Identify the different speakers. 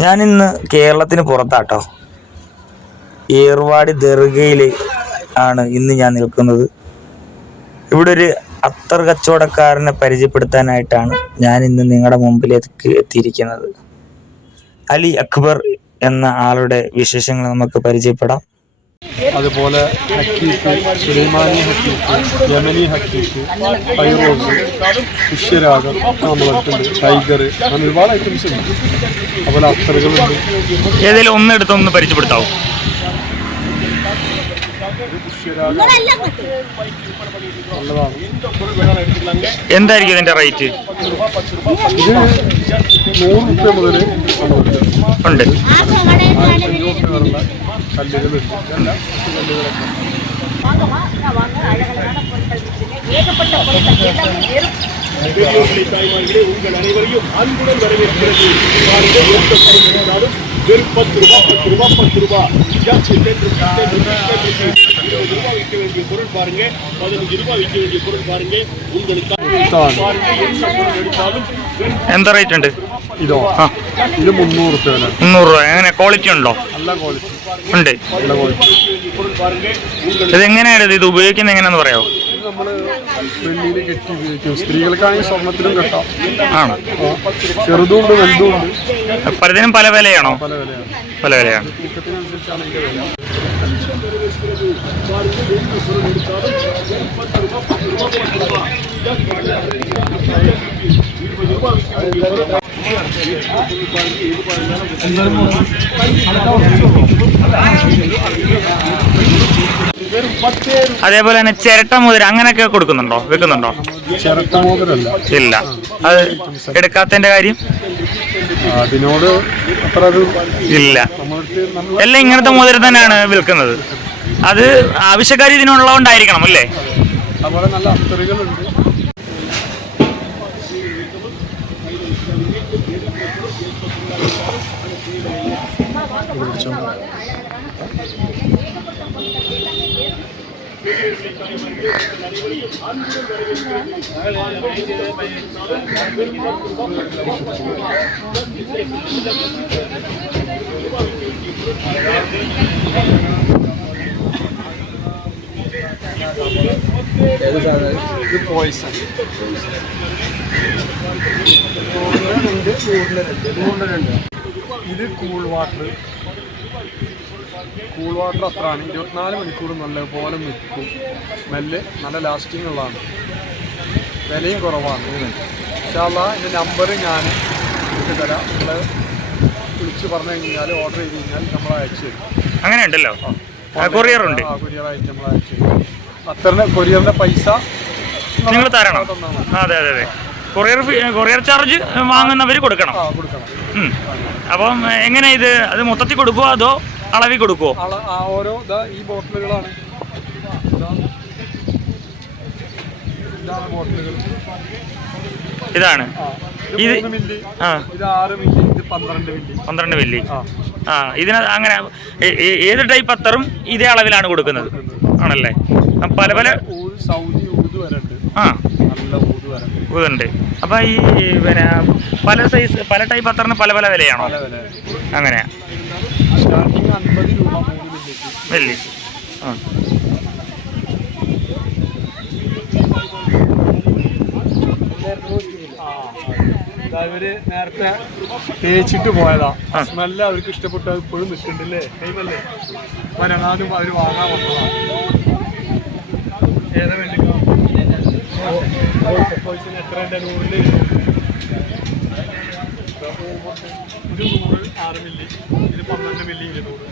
Speaker 1: ഞാനിന്ന് കേരളത്തിന് പുറത്താട്ടോ. ഏർവാടി ദർഗയിൽ ആണ് ഇന്ന് ഞാൻ നിൽക്കുന്നത്. ഇവിടെ ഒരു അത്തർ കച്ചവടക്കാരനെ പരിചയപ്പെടുത്താനായിട്ടാണ് ഞാൻ ഇന്ന് നിങ്ങളുടെ മുമ്പിലേക്ക് എത്തിയിരിക്കുന്നത്. അലി അക്ബർ എന്ന ആളുടെ വിശേഷങ്ങൾ നമുക്ക് പരിചയപ്പെടാം.
Speaker 2: അതുപോലെ ഹക്കീക്ക് സുലൈമാനി ഹക്കീക്ക് യമനി ഹക്കീക്ക് ഫൈറോസ് പുഷ്യരാഗം നമ്മളടുത്തുണ്ട് ടൈഗർ അങ്ങനെ ഒരുപാട് ഐറ്റംസ് ഉണ്ട്. അതുപോലെ അത്തറുകളുണ്ട്
Speaker 1: ഏതെങ്കിലും ഒന്നെടുത്തൊന്ന് പരിചയപ്പെടുത്താവും?
Speaker 2: പുഷ്യരാഗം നല്ലതാണ്
Speaker 1: എന്തായിരിക്കും ഇതിന്റെ റേറ്റ്
Speaker 2: ഇത് നൂറ് റുപ്യ മുതൽ
Speaker 1: ഉണ്ട്.
Speaker 2: கல்லுகள்
Speaker 3: ஏகப்பட்ட எல்லாம்
Speaker 4: கல்லுகள் தாய்மார்களே உங்கள் அனைவரையும் அன்புடன் வரவேற்கிறது. பாருங்கள் எந்த பொருள் இருந்தாலும் வெறும் பத்து ரூபா பத்து ரூபா பத்து ரூபா ஜாஸ்தி ten rupees ten rupees ten rupees இருபது ரூபாய் விற்க வேண்டிய பொருள் பாருங்க பதினஞ்சு ரூபாய் விற்க வேண்டிய பொருள் பாருங்க உங்களுக்கு
Speaker 2: ഇതാണ്
Speaker 4: பாருங்க எந்த பொருள் எடுத்தாலும் வெறும்
Speaker 1: എന്താ റേറ്റ് ഉണ്ട്
Speaker 2: ഇതോ
Speaker 1: ആ
Speaker 2: ഇത് മുന്നൂറ് റുപ്യ വില
Speaker 1: മുന്നൂറ് രൂപ എങ്ങനെ ക്വാളിറ്റി ഉണ്ടോ
Speaker 2: നല്ല ക്വാളിറ്റി
Speaker 1: ഉണ്ട്
Speaker 2: നല്ല ക്വാളിറ്റി
Speaker 4: பொருள் பாருங்க உங்கள்
Speaker 1: ഇത് എങ്ങനെയാണ് ഇത് ഉപയോഗിക്കുന്നത് എങ്ങനെയാന്ന് പറയാമോ
Speaker 2: ഇത് നമ്മൾ വെള്ളിയിൽ കെട്ടി ഉപയോഗിക്കും. സ്ത്രീകൾക്കാണെങ്കിൽ സ്വർണത്തിലും കെട്ടാം.
Speaker 1: ആണ്.
Speaker 2: ചെറുതും ഉണ്ട് വലുതും ഉണ്ട്
Speaker 1: പലതിനും പല വിലയാണോ?
Speaker 2: പല വിലയാണ്.
Speaker 1: പല വിലയാണ്.
Speaker 2: തൂക്കത്തിനനുസരിച്ചാണ് ഇതിന്റെ വില.
Speaker 1: അതേപോലെ തന്നെ ചിരട്ട മോതിരം അങ്ങനെയൊക്കെ കൊടുക്കുന്നുണ്ടോ? വെക്കുന്നുണ്ടോ?
Speaker 2: ചിരട്ട മോതിരല്ല.
Speaker 1: ഇല്ല. അത് എടുക്കാത്തതിന്റെ കാര്യം?
Speaker 2: അതിനോട് അത്ര
Speaker 1: ഇല്ല. എല്ലാം ഇങ്ങനത്തെ മോതിരം തന്നെയാണ് വിൽക്കുന്നത്. അത് ആവശ്യക്കാർ ഇതിനുള്ളതുകൊണ്ടായിരിക്കണം അല്ലേ?
Speaker 2: അതുപോലെ നല്ല ഇത് പിടിച്ചോ. ഇത് പോയിസൺ ഇത് കൂൾ വാട്ടർ കൂൾ വാട്ടർ അത്രയാണ്. ഇരുപത്തിനാല് മണിക്കൂർ നല്ലപോലെ നിൽക്കും. സ്മെല്ല് നല്ല ലാസ്റ്റിംഗ് ഉള്ളതാണ്. വിലയും കുറവാണ്. ഇൻഷാല്ല എന്റെ നമ്പർ ഞാൻ ഇട്ടുതരാം നിങ്ങൾ വിളിച്ച് പറഞ്ഞു കഴിഞ്ഞാൽ ഓർഡർ ചെയ്ത് കഴിഞ്ഞാൽ നമ്മൾ അയച്ചു തരും.
Speaker 1: അങ്ങനെ ഉണ്ടല്ലോ. കൊറിയർ ഉണ്ട്.
Speaker 2: ആ കൊറിയർ ആയിട്ട് നമ്മൾ അയച്ചു തരും. അത്തറിന്റെ കൊറിയറിന്റെ പൈസ
Speaker 1: നിങ്ങൾ തരണം. അതെ അതെ അതെ. കൊറിയർ കൊറിയർ ചാർജ് വാങ്ങുന്നവർ കൊടുക്കണം.
Speaker 2: കൊടുക്കണം.
Speaker 1: അപ്പം എങ്ങനെ ഇത്? അത് മൊത്തത്തിൽ കൊടുക്കുമോ അതോ അളവിൽ
Speaker 2: കൊടുക്കോ ഓരോ ഈ ബോട്ടിലുകളാണ്. ഇതാ. ഇതാണ് ബോട്ടിലുകൾ.
Speaker 1: ഇതാണ്.
Speaker 2: ഇത് പന്ത്രണ്ട് മില്ലി. ആ.
Speaker 1: ഇതിന് അങ്ങനെ ഏത് ടൈപ്പ് അത്തറും ഇതേ അളവിലാണ് കൊടുക്കുന്നത്. ആണല്ലേ? പല പല ആ.
Speaker 2: നല്ല ഊത് വരെ ഉണ്ട്.
Speaker 1: ഇതുണ്ട് അപ്പം ഈ പിന്നെ പല സൈസ് പല ടൈപ്പ് അത്തറിന് പല പല വിലയാണോ?
Speaker 2: പല വില
Speaker 1: അങ്ങനെ
Speaker 2: സ്റ്റാർട്ടിങ്
Speaker 1: മില്ലി ആ.
Speaker 2: അവർ നേരത്തെ തേച്ചിട്ട് പോയതാ.
Speaker 1: നല്ല
Speaker 2: സ്മെല്ല് അവർക്ക് ഇഷ്ടപ്പെട്ടു അത് ഇപ്പോഴും നിൽക്കണ്ടല്ലേ ടൈമല്ലേ? വരണാലും അവർ വാങ്ങാൻ വന്നതാ. ഏതാ വേണ്ടി എത്ര ഉണ്ട്? നൂറിൽ? ഒരു നൂറ് ആറ് മില്ലി. ഇത് പന്ത്രണ്ട് മില്ലി ഇരുന്നൂറ്.